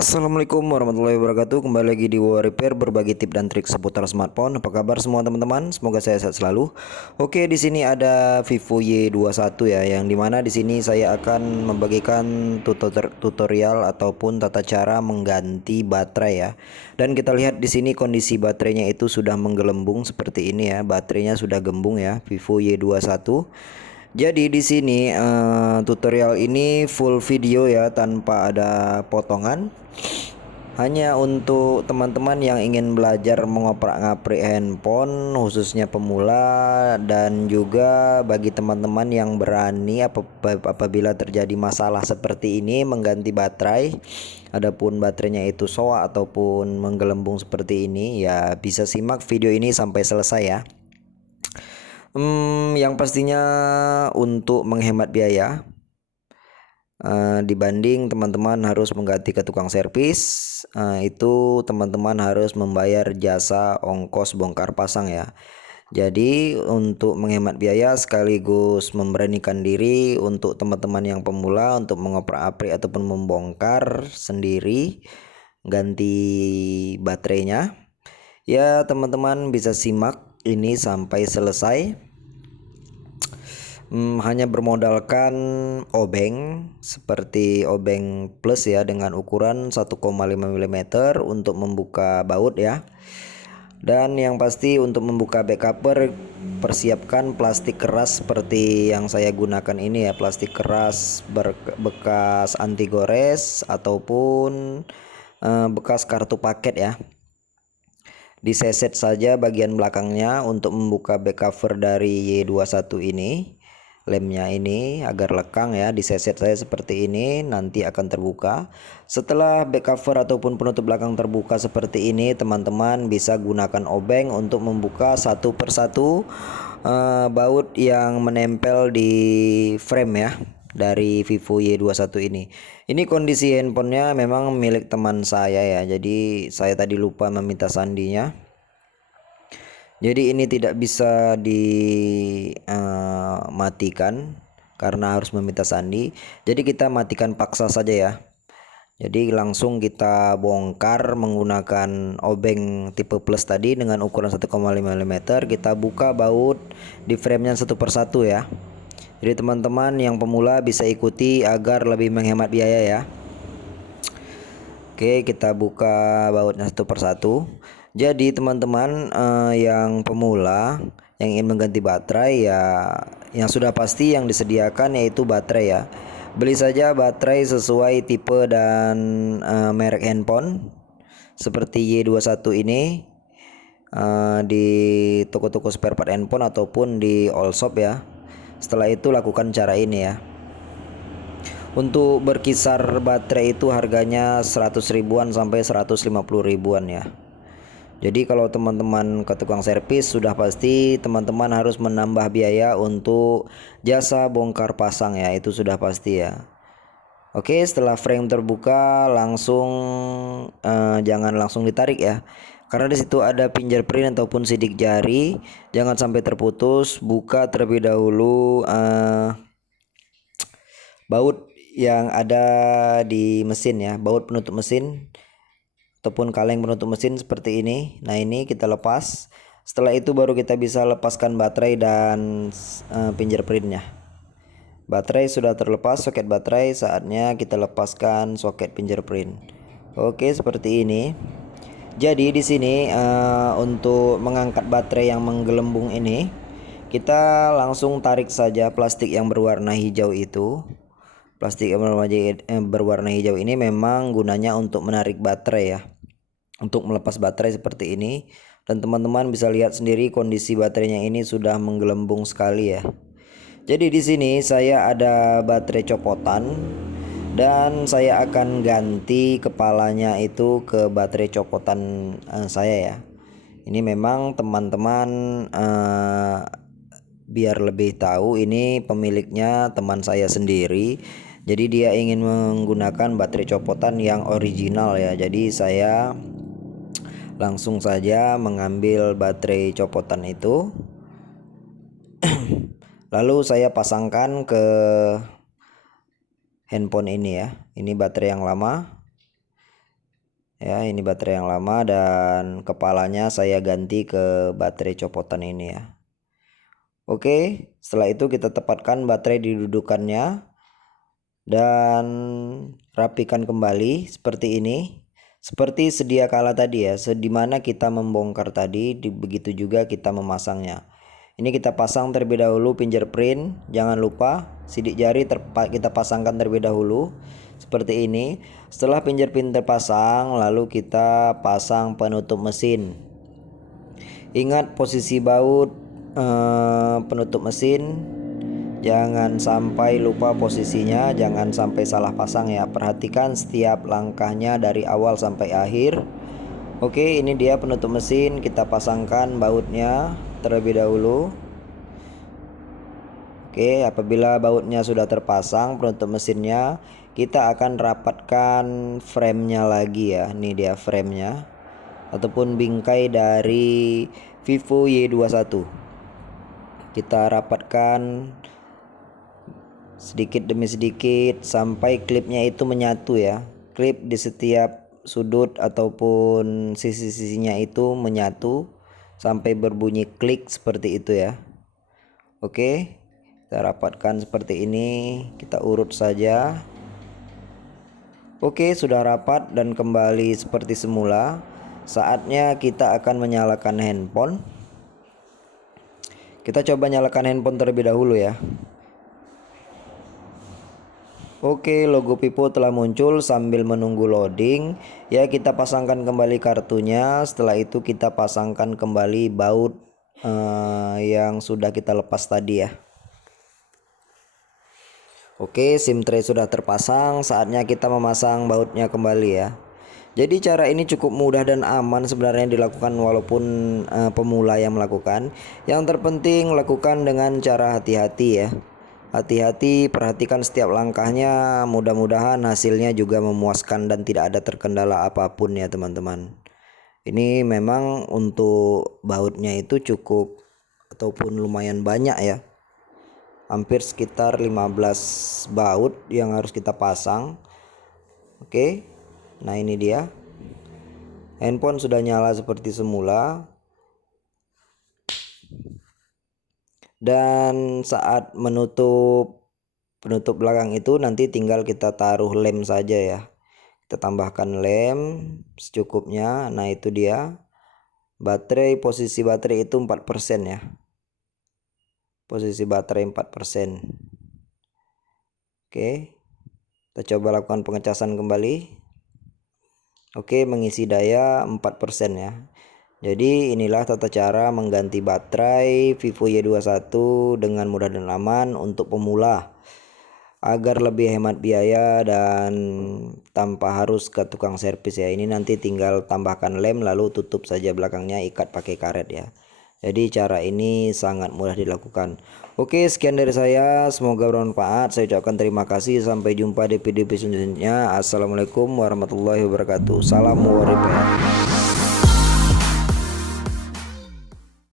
Assalamualaikum warahmatullahi wabarakatuh. Kembali lagi di Wawa Repair, berbagi tips dan trik seputar smartphone. Apa kabar semua teman-teman? Semoga saya sehat selalu. Oke, di sini ada Vivo Y21 ya, yang dimana di sini saya akan membagikan tutorial ataupun tata cara mengganti baterai ya. Dan kita lihat di sini kondisi baterainya itu sudah menggelembung seperti ini ya. Baterainya sudah gembung ya, Vivo Y21. Jadi di sini tutorial ini full video ya, tanpa ada potongan. Hanya untuk teman-teman yang ingin belajar mengoprak-ngaprik handphone, khususnya pemula, dan juga bagi teman-teman yang berani apabila terjadi masalah seperti ini mengganti baterai. Adapun baterainya itu soak ataupun menggelembung seperti ini ya, bisa simak video ini sampai selesai ya. Yang pastinya untuk menghemat biaya, dibanding teman-teman harus mengganti ke tukang servis, itu teman-teman harus membayar jasa ongkos bongkar pasang ya. Jadi untuk menghemat biaya sekaligus memberanikan diri untuk teman-teman yang pemula untuk mengoprak-aprik ataupun membongkar sendiri ganti baterainya ya, teman-teman bisa simak ini sampai selesai. Hanya bermodalkan obeng seperti obeng plus ya, dengan ukuran 1,5 mm untuk membuka baut ya. Dan yang pasti untuk membuka back cover, persiapkan plastik keras seperti yang saya gunakan ini ya, plastik keras bekas anti gores ataupun bekas kartu paket ya. Diseset saja bagian belakangnya untuk membuka back cover dari Y21 ini. Lemnya ini agar lekang ya, diseset saya seperti ini, nanti akan terbuka. Setelah back cover ataupun penutup belakang terbuka seperti ini, teman-teman bisa gunakan obeng untuk membuka satu persatu baut yang menempel di frame ya dari Vivo Y21 ini. Ini kondisi handphonenya memang milik teman saya ya, jadi saya tadi lupa meminta sandinya. Jadi ini tidak bisa dimatikan karena harus meminta sandi. Jadi kita matikan paksa saja ya. Jadi langsung kita bongkar menggunakan obeng tipe plus tadi dengan ukuran 1,5 mm. Kita buka baut di framenya satu persatu ya. Jadi teman-teman yang pemula bisa ikuti agar lebih menghemat biaya ya. Oke, kita buka bautnya satu persatu. Jadi teman-teman yang pemula yang ingin mengganti baterai ya, yang sudah pasti yang disediakan yaitu baterai ya. Beli saja baterai sesuai tipe dan merek handphone seperti Y21 ini di toko-toko spare part handphone ataupun di all shop ya. Setelah itu lakukan cara ini ya. Untuk berkisar baterai itu harganya 100 ribuan sampai 150 ribuan ya. Jadi kalau teman-teman ke tukang servis sudah pasti teman-teman harus menambah biaya untuk jasa bongkar pasang ya, itu sudah pasti ya. Oke, setelah frame terbuka langsung jangan langsung ditarik ya, karena di situ ada fingerprint ataupun sidik jari, jangan sampai terputus. Buka terlebih dahulu baut yang ada di mesin ya, baut penutup mesin ataupun kaleng penutup mesin seperti ini. Nah, ini kita lepas. Setelah itu baru kita bisa lepaskan baterai dan fingerprintnya. Baterai sudah terlepas, soket baterai, saatnya kita lepaskan soket fingerprint. Oke, seperti ini. Jadi di sini untuk mengangkat baterai yang menggelembung ini, kita langsung tarik saja plastik yang berwarna hijau itu. Plastik yang berwarna hijau ini memang gunanya untuk menarik baterai ya, untuk melepas baterai seperti ini. Dan teman-teman bisa lihat sendiri kondisi baterainya ini sudah menggelembung sekali ya. Jadi di sini saya ada baterai copotan dan saya akan ganti kepalanya itu ke baterai copotan saya ya. Ini memang teman-teman biar lebih tahu, ini pemiliknya teman saya sendiri. Jadi dia ingin menggunakan baterai copotan yang original ya. Jadi saya langsung saja mengambil baterai copotan itu. Lalu saya pasangkan ke handphone ini ya. Ini baterai yang lama. Ya, ini baterai yang lama dan kepalanya saya ganti ke baterai copotan ini ya. Oke, setelah itu kita tepatkan baterai di dudukannya dan rapikan kembali seperti ini. Seperti sedia kala tadi ya, sedimana kita membongkar tadi, begitu juga kita memasangnya. Ini kita pasang terlebih dahulu fingerprint, jangan lupa sidik jari kita pasangkan terlebih dahulu seperti ini. Setelah fingerprint terpasang, lalu kita pasang penutup mesin. Ingat posisi baut penutup mesin, jangan sampai lupa posisinya, jangan sampai salah pasang ya. Perhatikan setiap langkahnya dari awal sampai akhir. Oke, ini dia penutup mesin, kita pasangkan bautnya terlebih dahulu. Oke, apabila bautnya sudah terpasang penutup mesinnya, kita akan rapatkan frame-nya lagi ya. Ini dia frame-nya ataupun bingkai dari Vivo Y21. Kita rapatkan sedikit demi sedikit sampai klipnya itu menyatu ya. Klip di setiap sudut ataupun sisi-sisinya itu menyatu sampai berbunyi klik seperti itu ya. Oke, kita rapatkan seperti ini, kita urut saja. Oke, sudah rapat dan kembali seperti semula. Saatnya kita akan menyalakan handphone. Kita coba nyalakan handphone terlebih dahulu ya. Oke, logo Vivo telah muncul sambil menunggu loading. Ya, kita pasangkan kembali kartunya. Setelah itu kita pasangkan kembali baut yang sudah kita lepas tadi ya. Oke, SIM tray sudah terpasang. Saatnya kita memasang bautnya kembali ya. Jadi cara ini cukup mudah dan aman sebenarnya dilakukan walaupun pemula yang melakukan. Yang terpenting lakukan dengan cara hati-hati ya. Hati-hati, perhatikan setiap langkahnya, mudah-mudahan hasilnya juga memuaskan dan tidak ada terkendala apapun ya teman-teman. Ini memang untuk bautnya itu cukup ataupun lumayan banyak ya. Hampir sekitar 15 baut yang harus kita pasang. Oke, nah ini dia. Handphone sudah nyala seperti semula. Dan saat penutup belakang itu nanti tinggal kita taruh lem saja ya. Kita tambahkan lem secukupnya. Nah itu dia. Posisi baterai itu 4% ya. Posisi baterai 4%. Oke, kita coba lakukan pengecasan kembali. Oke, mengisi daya 4% ya. Jadi inilah tata cara mengganti baterai Vivo Y21 dengan mudah dan aman untuk pemula agar lebih hemat biaya dan tanpa harus ke tukang servis ya. Ini nanti tinggal tambahkan lem lalu tutup saja belakangnya, ikat pakai karet ya. Jadi cara ini sangat mudah dilakukan. Oke, sekian dari saya, semoga bermanfaat. Saya ucapkan terima kasih, sampai jumpa di video selanjutnya. Assalamualaikum warahmatullahi wabarakatuh. Salam warahmatullahi wabarakatuh.